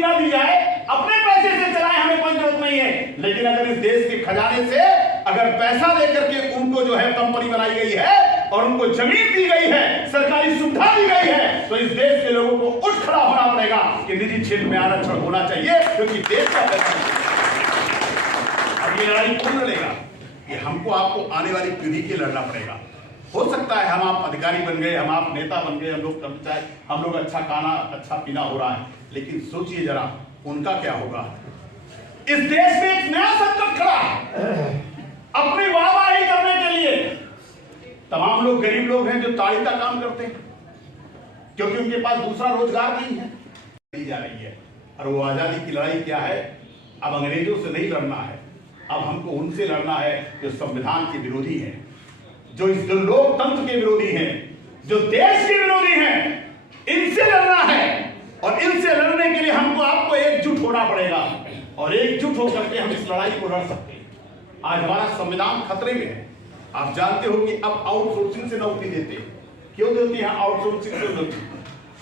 ना दी जाए, अपने पैसे से चलाएं, हमें कोई जरूरत नहीं है। लेकिन अगर इस देश के खजाने से अगर पैसा लेकर के उनको जो है कंपनी बनाई गई है और उनको जमीन दी गई है, सरकारी सुविधा दी गई है, तो इस देश के लोगों को उठ खड़ा होना पड़ेगा कि निजी क्षेत्र में आरक्षण होना चाहिए, क्योंकि देश का पैसा। अब ये लड़ाई कौन लड़ेगा? ये हमको आपको आने वाली पीढ़ी के लड़ना पड़ेगा। हो सकता है हम आप अधिकारी बन गए, हम आप नेता बन गए, हम लोग अच्छा खाना अच्छा पीना हो रहा है, लेकिन सोचिए जरा उनका क्या होगा। इस देश में एक नया संकट खड़ा है अपनी वाहवाही करने के लिए। तमाम लोग गरीब लोग हैं जो ताड़ी का काम करते हैं, क्योंकि उनके पास दूसरा रोजगार नहीं है, दी जा रही है। और वो आजादी की लड़ाई क्या है? अब अंग्रेजों से नहीं लड़ना है, अब हमको उनसे लड़ना है जो संविधान के विरोधी हैं, जो लोकतंत्र के विरोधी हैं, जो देश के विरोधी हैं। इनसे लड़ना है और इनसे लड़ने के लिए हमको आपको एकजुट होना पड़ेगा और एकजुट होकर के हम इस लड़ाई को लड़ सकते हैं। आज हमारा संविधान खतरे में है। आप जानते हो कि अब आउटसोर्सिंग से नौकरी देते हैं। क्यों देते हैं आउटसोर्सिंग से नौकरी?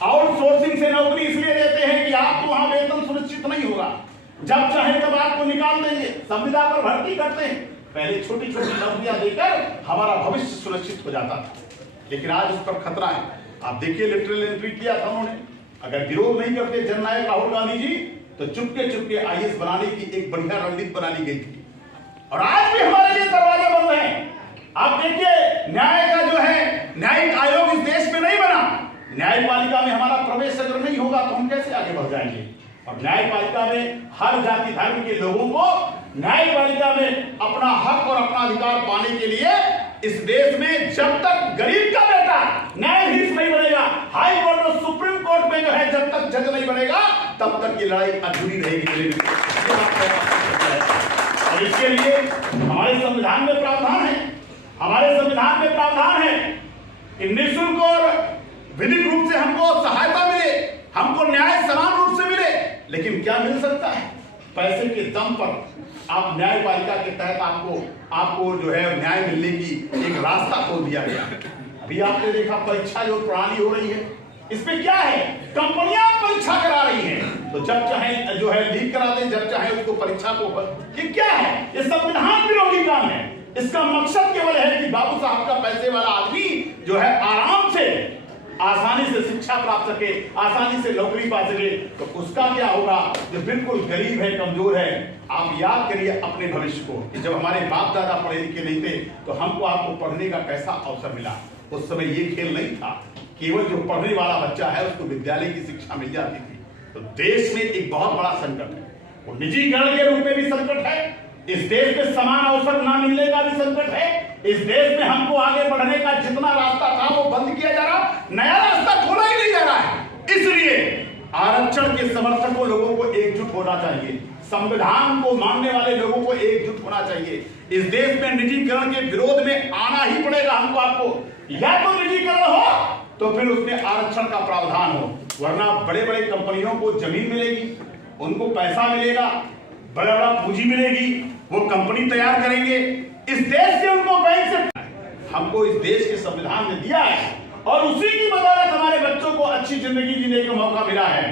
आउटसोर्सिंग से नौकरी इसलिए देते हैं कि आपको वहां वेतन सुनिश्चित नहीं होगा, जब चाहे तब आपको निकाल देंगे, संविदा पर भर्ती करते हैं। पहले छोटी छोटी नौकरियां देकर हमारा भविष्य सुरक्षित हो जाता था, लेकिन आज उस पर खतरा है। आप देखिए लेटरल एंट्री किया था उन्होंने। अगर विरोध नहीं करते जननायक राहुल गांधी जी, तो चुपके चुपके आईएएस बनाने की एक बढ़िया रणनीति बना ली गई थी, और आज भी हमारे लिए दरवाजे बंद हैं। आप देखिए न्याय का जो है न्यायिक आयोग इस देश में नहीं बना। न्यायपालिका में हमारा प्रवेश अगर नहीं होगा तो हम कैसे आगे बढ़ जाएंगे? और न्यायपालिका में हर जाति धर्म के लोगों को न्यायपालिका में अपना हक और अपना अधिकार पाने के लिए इस देश में जब तक गरीब का बेटा न्यायाधीश नहीं बनेगा, हाई कोर्ट और सुप्रीम कोर्ट में जो है जब तक जज नहीं बनेगा, तब तक ये लड़ाई अधूरी रहेगी। और इसके लिए हमारे संविधान में प्रावधान है, हमारे संविधान में प्रावधान है कि निःशुल्क और विधिक रूप से हमको सहायता मिले, हमको न्याय समान रूप से मिले। लेकिन क्या मिल सकता है? पैसे के दम पर आप न्यायपालिका के तहत आपको जो है न्याय मिलने की एक रास्ता खोल दिया गया। अभी आपने देखा परीक्षा जो प्रणाली हो रही है, इसमें क्या है? कंपनियां परीक्षा करा रही हैं, तो जब चाहे जो है लीक करा दें, जब चाहे उसको परीक्षा को। ये क्या है? ये संविधान विरोधी काम है। इसका मकसद केवल है कि बाबू साहब का पैसे वाला आदमी जो है आराम से आसानी से शिक्षा प्राप्त सके, आसानी से नौकरी पा सके। तो उसका क्या होगा जो बिल्कुल गरीब है, कमजोर है? आप याद करिए अपने भविष्य को कि जब हमारे बाप दादा पढ़े लिखे नहीं थे तो हमको आपको पढ़ने का कैसा अवसर मिला। उस समय ये खेल नहीं था, केवल जो पढ़ने वाला बच्चा है उसको विद्यालय की शिक्षा मिल जाती थी। तो देश में एक बहुत बड़ा संकट है, वो निजीकरण के रूप में भी संकट है, इस देश में समान अवसर ना मिलने का भी संकट है, इस देश में हमको आगे बढ़ने का जितना रास्ता था वो बंद किया जा रहा, नया रास्ता खोला ही नहीं जा रहा है। इसलिए आरक्षण के समर्थकों लोगों को एकजुट होना चाहिए, संविधान को मानने वाले लोगों को एकजुट होना चाहिए। इस देश में निजीकरण के विरोध में आना ही पड़ेगा हमको, आपको। या तो निजीकरण हो तो फिर उसमें आरक्षण का प्रावधान हो, वरना बड़े बड़े कंपनियों को जमीन मिलेगी, उनको पैसा मिलेगा, बड़ा बड़ा पूंजी मिलेगी, वो कंपनी तैयार करेंगे, इस देश से उनको बैंक से हमको इस देश के संविधान ने दिया है और उसी की बदौलत हमारे बच्चों को अच्छी जिंदगी जीने का मौका मिला है।